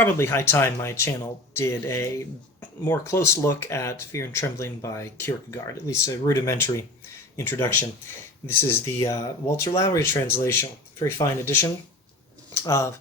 probably high time my channel did a more close look at Fear and Trembling by Kierkegaard, at least a rudimentary introduction. This is the Walter Lowry translation, very fine edition of,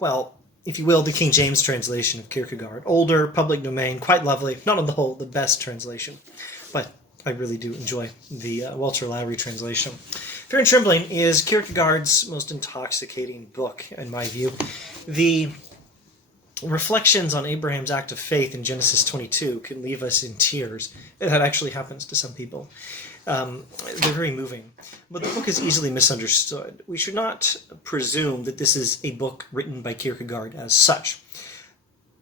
well, if you will, the King James translation of Kierkegaard. Older, public domain, quite lovely, not on the whole the best translation, but I really do enjoy the Walter Lowry translation. Fear and Trembling is Kierkegaard's most intoxicating book, in my view. The reflections on Abraham's act of faith in Genesis 22 can leave us in tears. That actually happens to some people. They're very moving. But the book is easily misunderstood. We should not presume that this is a book written by Kierkegaard as such.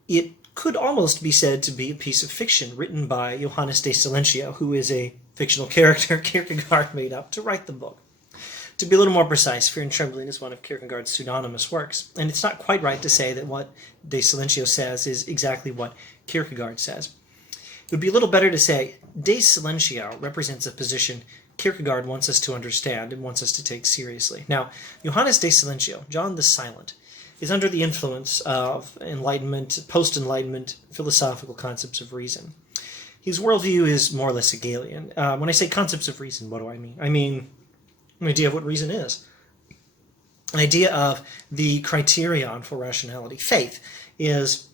It could almost be said to be a piece of fiction written by Johannes de Silentio, who is a fictional character Kierkegaard made up to write the book. To be a little more precise, Fear and Trembling is one of Kierkegaard's pseudonymous works, and it's not quite right to say that what de Silentio says is exactly what Kierkegaard says. It would be a little better to say de Silentio represents a position Kierkegaard wants us to understand and wants us to take seriously. Now, Johannes de Silentio, John the Silent, is under the influence of Enlightenment, post-Enlightenment philosophical concepts of reason. His worldview is more or less Hegelian. When I say concepts of reason, what do I mean? I mean an idea of what reason is. An idea of the criterion for rationality. Faith is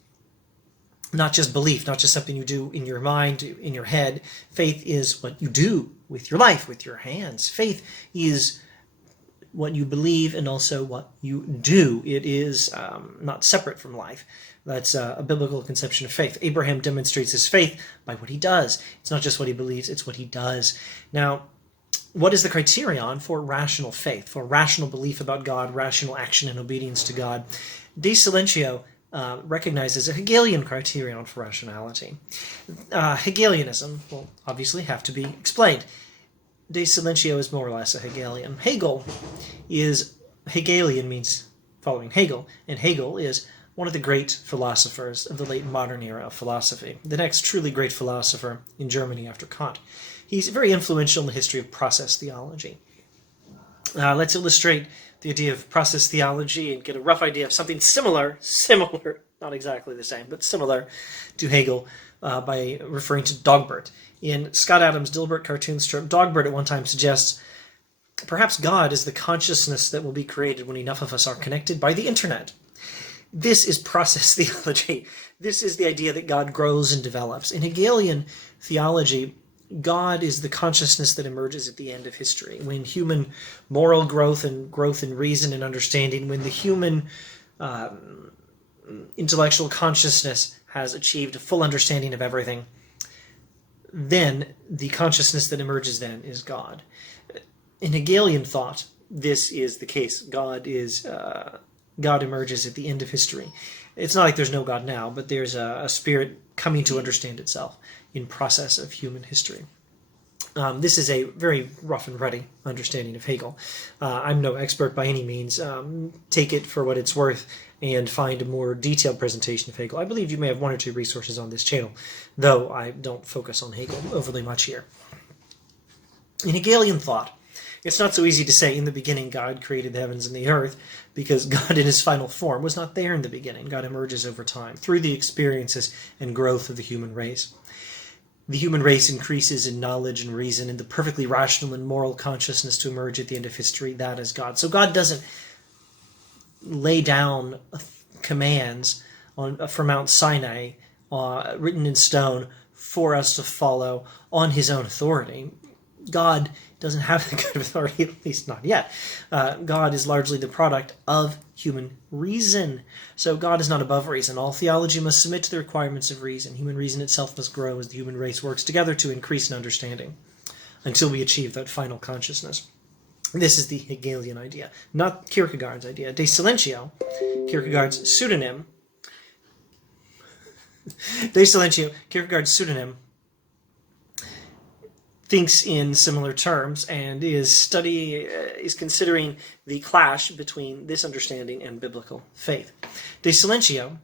not just belief, not just something you do in your mind, in your head. Faith is what you do with your life, with your hands. Faith is what you believe and also what you do. It is not separate from life. That's a biblical conception of faith. Abraham demonstrates his faith by what he does. It's not just what he believes, it's what he does. Now, what is the criterion for rational faith, for rational belief about God, rational action and obedience to God? De Silentio recognizes a Hegelian criterion for rationality. Hegelianism will obviously have to be explained. De Silentio is more or less a Hegelian. Hegelian means following Hegel, and Hegel is one of the great philosophers of the late modern era of philosophy, the next truly great philosopher in Germany after Kant. He's very influential in the history of process theology. Let's illustrate the idea of process theology and get a rough idea of something similar, not exactly the same, but similar to Hegel by referring to Dogbert. In Scott Adams' Dilbert cartoon strip, Dogbert at one time suggests perhaps God is the consciousness that will be created when enough of us are connected by the internet. This is process theology. This is the idea that God grows and develops. In Hegelian theology, God is the consciousness that emerges at the end of history, when human moral growth in reason and understanding, when the human intellectual consciousness has achieved a full understanding of everything, then the consciousness that emerges then is God. In Hegelian thought, this is the case. God emerges at the end of history. It's not like there's no God now, but there's a spirit coming to understand itself in process of human history. This is a very rough and ready understanding of Hegel. I'm no expert by any means. Take it for what it's worth and find a more detailed presentation of Hegel. I believe you may have one or two resources on this channel, though I don't focus on Hegel overly much here. In Hegelian thought, it's not so easy to say in the beginning God created the heavens and the earth, because God in his final form was not there in the beginning. God emerges over time through the experiences and growth of the human race. The human race increases in knowledge and reason and the perfectly rational and moral consciousness to emerge at the end of history. That is God. So God doesn't lay down commands from Mount Sinai written in stone for us to follow on his own authority. God doesn't have that kind of authority, at least not yet. God is largely the product of human reason. So God is not above reason. All theology must submit to the requirements of reason. Human reason itself must grow as the human race works together to increase in understanding until we achieve that final consciousness. This is the Hegelian idea, not Kierkegaard's idea. De Silentio, Kierkegaard's pseudonym, thinks in similar terms and is considering the clash between this understanding and biblical faith. De Silentio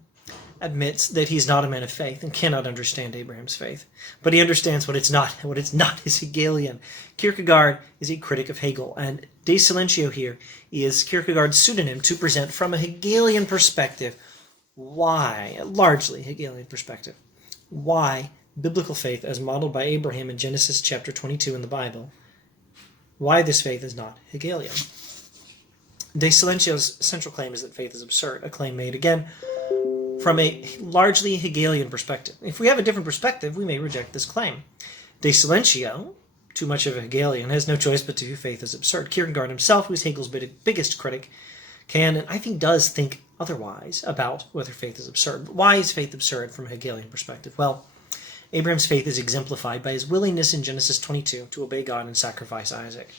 admits that he's not a man of faith and cannot understand Abraham's faith, but he understands what it's not, and what it's not is Hegelian. Kierkegaard is a critic of Hegel, and de Silentio here is Kierkegaard's pseudonym to present from a Hegelian perspective why, largely Hegelian perspective, why biblical faith as modeled by Abraham in Genesis chapter 22 in the Bible, why this faith is not Hegelian. De Silentio's central claim is that faith is absurd, a claim made, again, from a largely Hegelian perspective. If we have a different perspective, we may reject this claim. De Silentio, too much of a Hegelian, has no choice but to view faith as absurd. Kierkegaard himself, who is Hegel's biggest critic, can, and I think does, think otherwise about whether faith is absurd. But why is faith absurd from a Hegelian perspective? Well, Abraham's faith is exemplified by his willingness in Genesis 22 to obey God and sacrifice Isaac.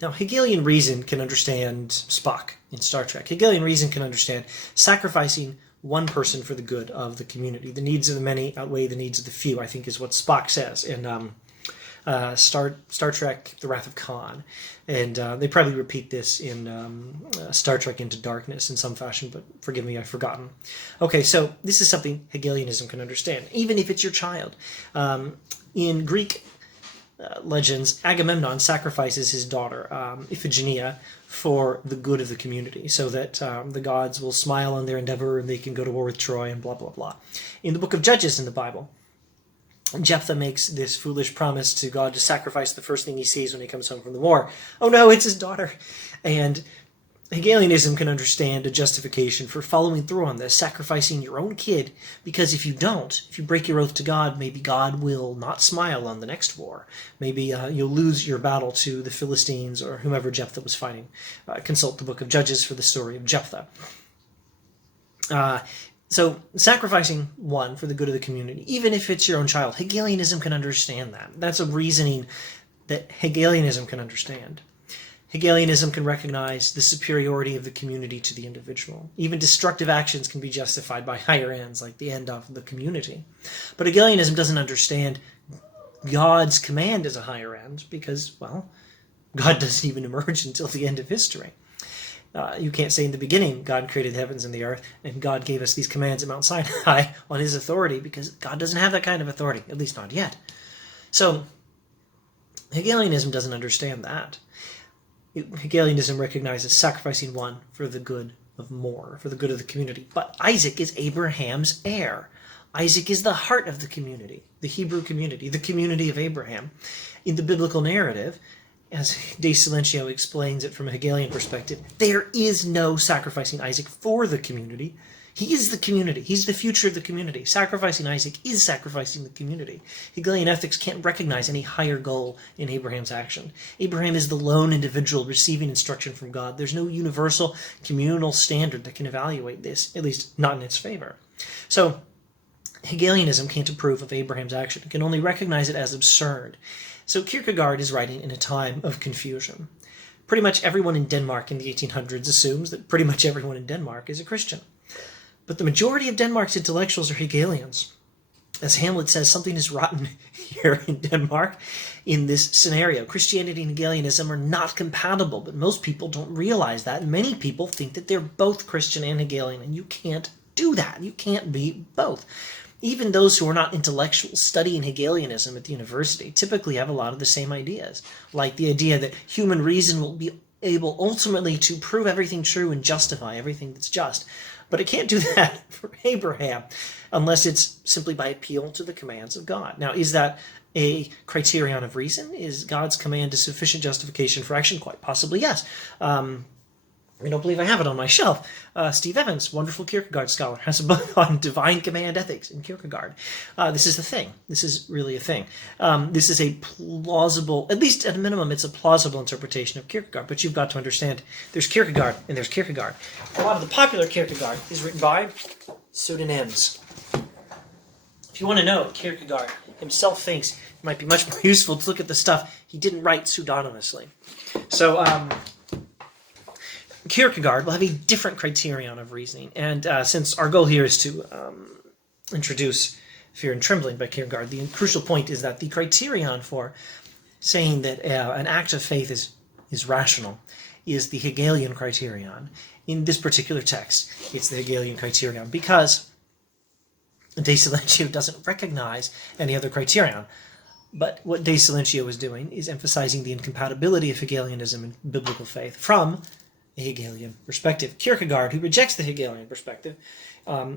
Now, Hegelian reason can understand Spock in Star Trek. Hegelian reason can understand sacrificing one person for the good of the community. The needs of the many outweigh the needs of the few, I think is what Spock says in Star Trek, The Wrath of Khan. And they probably repeat this in Star Trek Into Darkness in some fashion, but forgive me, I've forgotten. Okay, so this is something Hegelianism can understand, even if it's your child. In Greek legends, Agamemnon sacrifices his daughter, Iphigenia, for the good of the community, so that the gods will smile on their endeavor and they can go to war with Troy and blah, blah, blah. In the book of Judges in the Bible, Jephthah makes this foolish promise to God to sacrifice the first thing he sees when he comes home from the war. Oh no, it's his daughter. And Hegelianism can understand a justification for following through on this, sacrificing your own kid, because if you don't, if you break your oath to God, maybe God will not smile on the next war. Maybe you'll lose your battle to the Philistines or whomever Jephthah was fighting. Consult the book of Judges for the story of Jephthah. So sacrificing one for the good of the community, even if it's your own child, Hegelianism can understand that. That's a reasoning that Hegelianism can understand. Hegelianism can recognize the superiority of the community to the individual. Even destructive actions can be justified by higher ends, like the end of the community. But Hegelianism doesn't understand God's command as a higher end because, well, God doesn't even emerge until the end of history. You can't say in the beginning God created the heavens and the earth and God gave us these commands at Mount Sinai on his authority, because God doesn't have that kind of authority, at least not yet. So Hegelianism doesn't understand that. Hegelianism recognizes sacrificing one for the good of more, for the good of the community. But Isaac is Abraham's heir. Isaac is the heart of the community, the Hebrew community, the community of Abraham. In the biblical narrative, as De Silentio explains it from a Hegelian perspective, there is no sacrificing Isaac for the community. He is the community. He's the future of the community. Sacrificing Isaac is sacrificing the community. Hegelian ethics can't recognize any higher goal in Abraham's action. Abraham is the lone individual receiving instruction from God. There's no universal communal standard that can evaluate this, at least not in its favor. So Hegelianism can't approve of Abraham's action. It can only recognize it as absurd. So Kierkegaard is writing in a time of confusion. Pretty much everyone in Denmark in the 1800s assumes that pretty much everyone in Denmark is a Christian. But the majority of Denmark's intellectuals are Hegelians. As Hamlet says, something is rotten here in Denmark in this scenario. Christianity and Hegelianism are not compatible, but most people don't realize that. Many people think that they're both Christian and Hegelian, and you can't do that. You can't be both. Even those who are not intellectuals studying Hegelianism at the university typically have a lot of the same ideas, like the idea that human reason will be able ultimately to prove everything true and justify everything that's just. But it can't do that for Abraham unless it's simply by appeal to the commands of God. Now, is that a criterion of reason? Is God's command a sufficient justification for action? Quite possibly, yes. I don't believe I have it on my shelf. Steve Evans, wonderful Kierkegaard scholar, has a book on divine command ethics in Kierkegaard. This is the thing. This is really a thing. This is a plausible, at least at a minimum, it's a plausible interpretation of Kierkegaard. But you've got to understand, there's Kierkegaard and there's Kierkegaard. A lot of the popular Kierkegaard is written by pseudonyms. If you want to know what Kierkegaard himself thinks, it might be much more useful to look at the stuff he didn't write pseudonymously. So, Kierkegaard will have a different criterion of reasoning. And since our goal here is to introduce Fear and Trembling by Kierkegaard, the crucial point is that the criterion for saying that an act of faith is rational is the Hegelian criterion. In this particular text, it's the Hegelian criterion because De Silentio doesn't recognize any other criterion. But what De Silentio is doing is emphasizing the incompatibility of Hegelianism and biblical faith from a Hegelian perspective. Kierkegaard, who rejects the Hegelian perspective,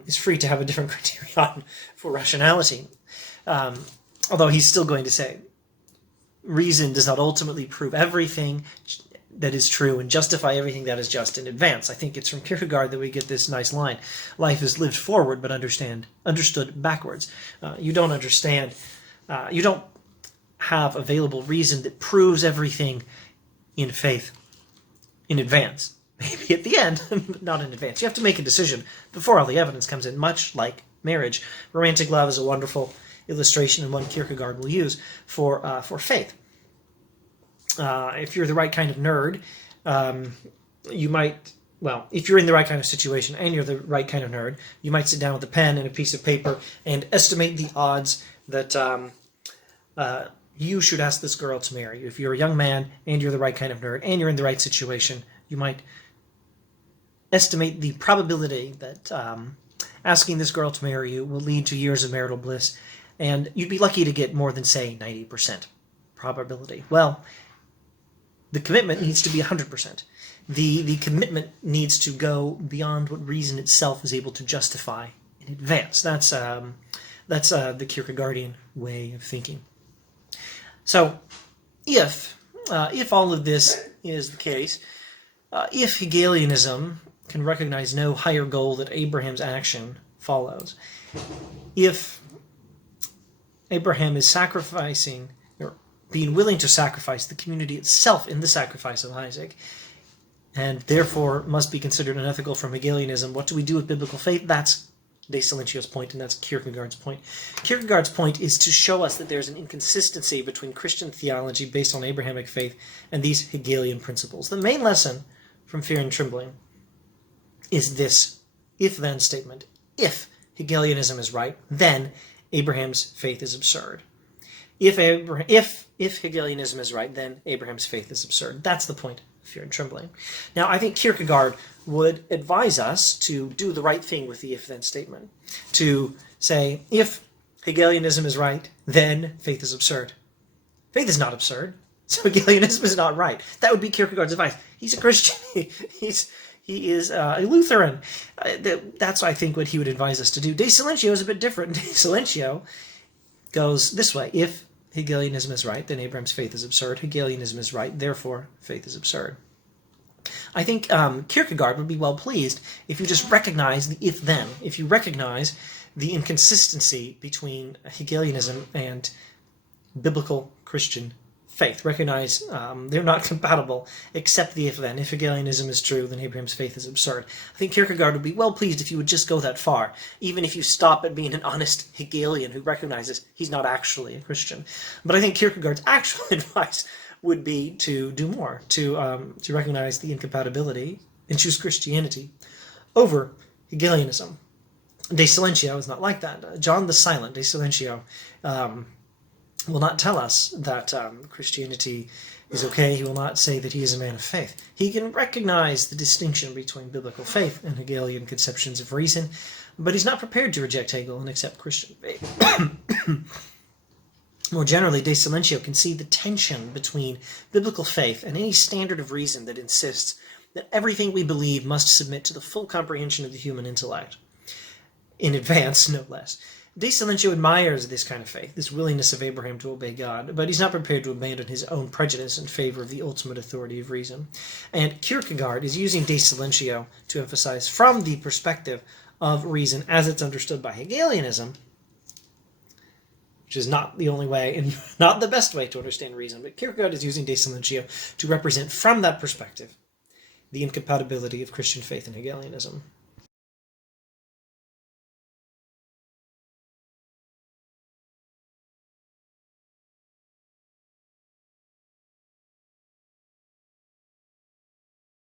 is free to have a different criterion for rationality. Although he's still going to say, reason does not ultimately prove everything that is true and justify everything that is just in advance. I think it's from Kierkegaard that we get this nice line: life is lived forward but understood backwards. You don't understand, you don't have available reason that proves everything in faith in advance. Maybe at the end, but not in advance. You have to make a decision before all the evidence comes in, much like marriage. Romantic love is a wonderful illustration, and one Kierkegaard will use for faith. If you're the right kind of nerd, you might, well, if you're in the right kind of situation and you're the right kind of nerd, you might sit down with a pen and a piece of paper and estimate the odds that you should ask this girl to marry you. If you're a young man and you're the right kind of nerd and you're in the right situation, you might estimate the probability that asking this girl to marry you will lead to years of marital bliss, and you'd be lucky to get more than, say, 90% probability. Well, the commitment needs to be 100%. The commitment needs to go beyond what reason itself is able to justify in advance. That's the Kierkegaardian way of thinking. So, if all of this is the case, if Hegelianism can recognize no higher goal that Abraham's action follows, if Abraham is sacrificing, or being willing to sacrifice the community itself in the sacrifice of Isaac, and therefore must be considered unethical from Hegelianism, what do we do with biblical faith? That's De Silentio's point, and that's Kierkegaard's point. Kierkegaard's point is to show us that there's an inconsistency between Christian theology based on Abrahamic faith and these Hegelian principles. The main lesson from Fear and Trembling is this if-then statement. If Hegelianism is right, then Abraham's faith is absurd. If Hegelianism is right, then Abraham's faith is absurd. That's the point of Fear and Trembling. Now, I think Kierkegaard would advise us to do the right thing with the if-then statement. To say, if Hegelianism is right, then faith is absurd. Faith is not absurd, so Hegelianism is not right. That would be Kierkegaard's advice. He's a Christian. He is a Lutheran. That's, I think, what he would advise us to do. De Silentio is a bit different. De Silentio goes this way. If Hegelianism is right, then Abraham's faith is absurd. Hegelianism is right, therefore faith is absurd. I think Kierkegaard would be well pleased if you just recognize the if-then, if you recognize the inconsistency between Hegelianism and biblical Christian faith. Recognize they're not compatible, except the if-then. If Hegelianism is true, then Abraham's faith is absurd. I think Kierkegaard would be well pleased if you would just go that far, even if you stop at being an honest Hegelian who recognizes he's not actually a Christian. But I think Kierkegaard's actual advice would be to do more, to recognize the incompatibility and choose Christianity over Hegelianism. De Silentio is not like that. John the Silent, De Silentio, will not tell us that Christianity is okay. He will not say that he is a man of faith. He can recognize the distinction between biblical faith and Hegelian conceptions of reason, but he's not prepared to reject Hegel and accept Christian faith. More generally, De Silentio can see the tension between biblical faith and any standard of reason that insists that everything we believe must submit to the full comprehension of the human intellect. In advance, no less. De Silentio admires this kind of faith, this willingness of Abraham to obey God, but he's not prepared to abandon his own prejudice in favor of the ultimate authority of reason. And Kierkegaard is using De Silentio to emphasize from the perspective of reason as it's understood by Hegelianism, which is not the only way and not the best way to understand reason, but Kierkegaard is using De Silentio to represent from that perspective the incompatibility of Christian faith and Hegelianism.